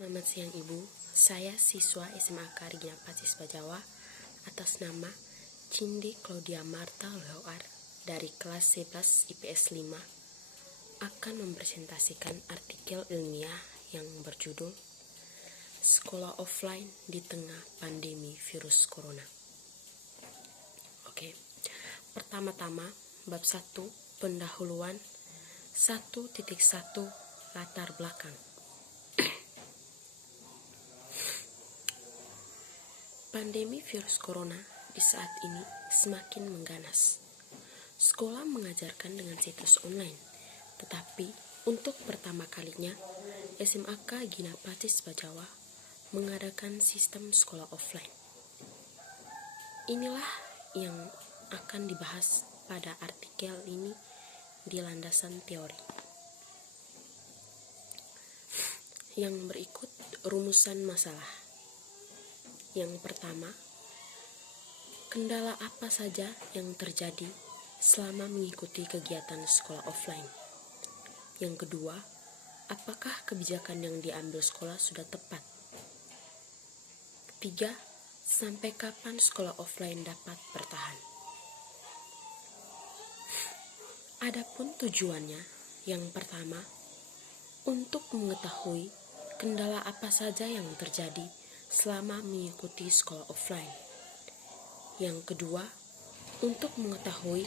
Selamat siang Ibu, saya siswa SMAK Regina Pacis Bajawa atas nama Cindy Claudia Marta Leoar dari kelas 11 IPS 5 akan mempresentasikan artikel ilmiah yang berjudul Sekolah Offline di Tengah Pandemi Virus Corona. Oke, pertama-tama bab 1 pendahuluan 1.1 latar belakang. Pandemi virus corona di saat ini semakin mengganas. Sekolah mengajarkan dengan situs online, tetapi untuk pertama kalinya SMAK Regina Pacis Bajawa mengadakan sistem sekolah offline. Inilah yang akan dibahas pada artikel ini di landasan teori. Yang berikut rumusan masalah. Yang pertama, kendala apa saja yang terjadi selama mengikuti kegiatan sekolah offline? Yang kedua, apakah kebijakan yang diambil sekolah sudah tepat? Ketiga, sampai kapan sekolah offline dapat bertahan? Adapun tujuannya, yang pertama, untuk mengetahui kendala apa saja yang terjadi selama mengikuti sekolah offline. Yang kedua, untuk mengetahui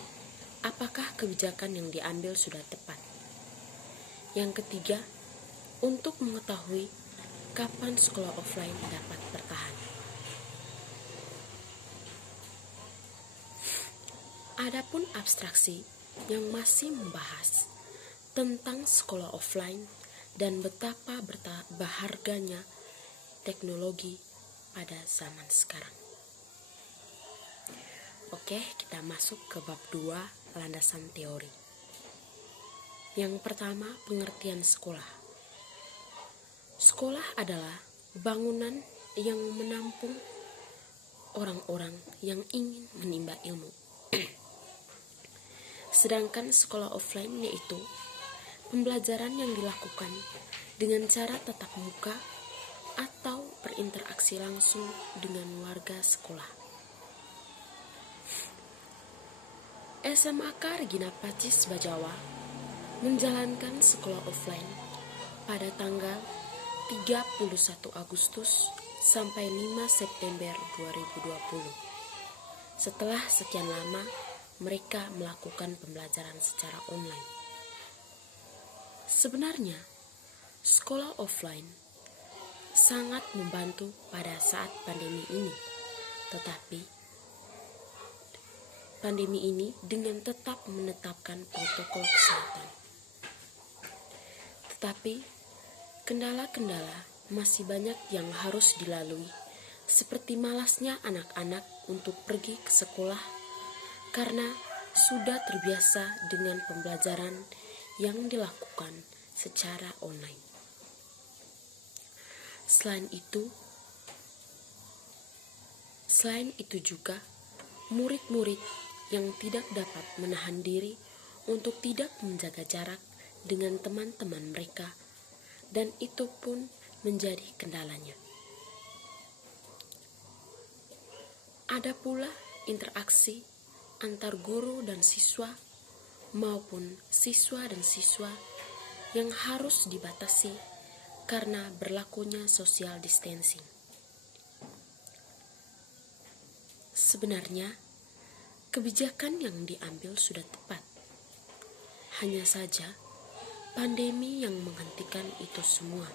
apakah kebijakan yang diambil sudah tepat. Yang ketiga, untuk mengetahui kapan sekolah offline dapat bertahan. Adapun abstraksi yang masih membahas tentang sekolah offline dan betapa berharganya teknologi pada zaman sekarang. Oke, kita masuk ke bab 2, landasan teori. Yang pertama, pengertian sekolah. Sekolah adalah bangunan yang menampung orang-orang yang ingin menimba ilmu. Sedangkan sekolah offline yaitu pembelajaran yang dilakukan dengan cara tatap muka atau berinteraksi langsung dengan warga sekolah. SMAK Regina Pacis Bajawa menjalankan sekolah offline pada tanggal 31 Agustus sampai 5 September 2020. Setelah sekian lama, mereka melakukan pembelajaran secara online. Sebenarnya, sekolah offline sangat membantu pada saat pandemi ini. Tetapi, pandemi ini dengan tetap menetapkan protokol kesehatan. Tetapi, kendala-kendala masih banyak yang harus dilalui, seperti malasnya anak-anak untuk pergi ke sekolah karena sudah terbiasa dengan pembelajaran yang dilakukan secara online. Selain itu juga, murid-murid yang tidak dapat menahan diri untuk tidak menjaga jarak dengan teman-teman mereka, dan itu pun menjadi kendalanya. Ada pula interaksi antar guru dan siswa maupun siswa dan siswa yang harus dibatasi karena berlakunya social distancing. Sebenarnya, kebijakan yang diambil sudah tepat. Hanya saja, pandemi yang menghentikan itu semua.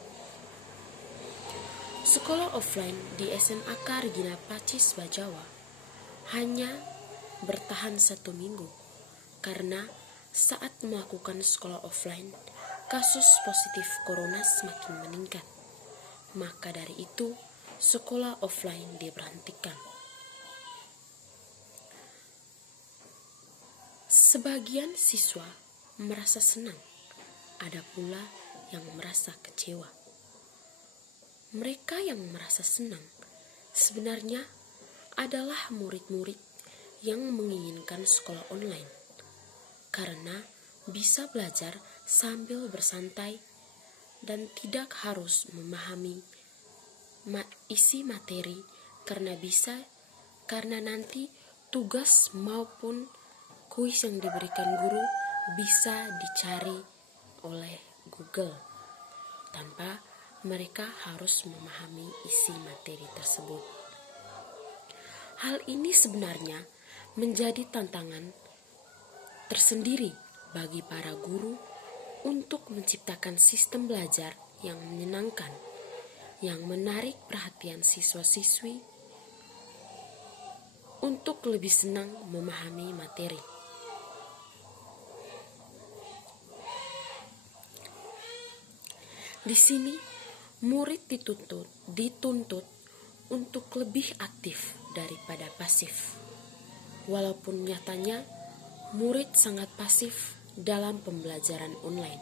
Sekolah offline di SMAK Regina Pacis Bajawa hanya bertahan 1 minggu karena saat melakukan sekolah offline, kasus positif corona semakin meningkat. Maka dari itu, sekolah offline diberhentikan. Sebagian siswa merasa senang, ada pula yang merasa kecewa. Mereka yang merasa senang sebenarnya adalah murid-murid yang menginginkan sekolah online, karena bisa belajar sambil bersantai dan tidak harus memahami isi materi karena nanti tugas maupun kuis yang diberikan guru bisa dicari oleh Google tanpa mereka harus memahami isi materi tersebut. Hal ini sebenarnya menjadi tantangan tersendiri bagi para guru untuk menciptakan sistem belajar yang menyenangkan, yang menarik perhatian siswa-siswi untuk lebih senang memahami materi. Di sini, murid dituntut untuk lebih aktif daripada pasif. Walaupun nyatanya murid sangat pasif dalam pembelajaran online.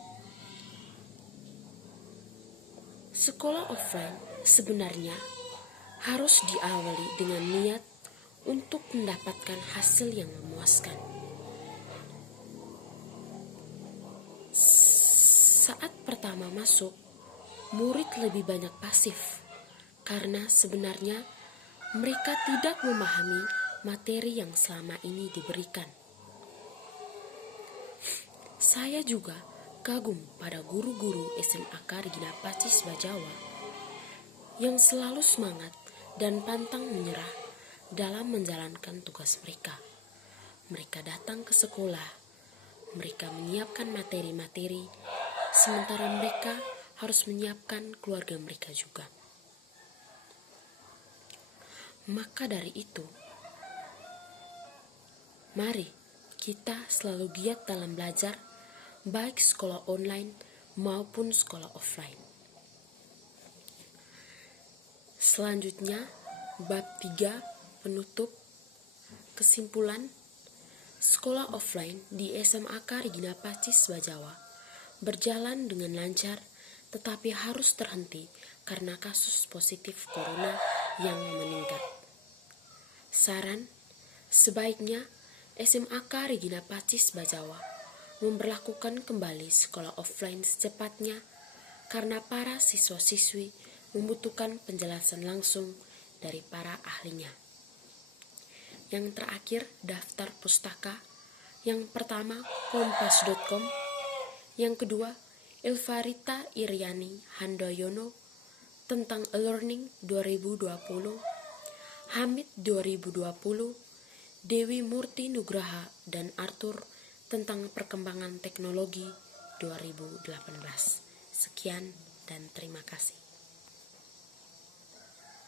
Sekolah offline sebenarnya harus diawali dengan niat untuk mendapatkan hasil yang memuaskan. Saat pertama masuk, murid lebih banyak pasif karena sebenarnya mereka tidak memahami materi yang selama ini diberikan. Saya juga kagum pada guru-guru SMAK Regina Pacis Bajawa yang selalu semangat dan pantang menyerah dalam menjalankan tugas mereka. Mereka datang ke sekolah, mereka menyiapkan materi-materi, sementara mereka harus menyiapkan keluarga mereka juga. Maka dari itu, mari kita selalu giat dalam belajar, baik sekolah online maupun sekolah offline. Selanjutnya, bab 3 penutup. Kesimpulan, sekolah offline di SMAK Regina Pacis Bajawa berjalan dengan lancar, tetapi harus terhenti karena kasus positif corona yang meningkat. Saran, sebaiknya SMAK Regina Pacis Bajawa memberlakukan kembali sekolah offline secepatnya karena para siswa-siswi membutuhkan penjelasan langsung dari para ahlinya. Yang terakhir, daftar pustaka. Yang pertama, kompas.com. Yang kedua, Ilvarita Iriani Handoyono tentang e-learning 2020, Hamid 2020, Dewi Murti Nugraha dan Arthur tentang perkembangan teknologi 2018. Sekian dan terima kasih.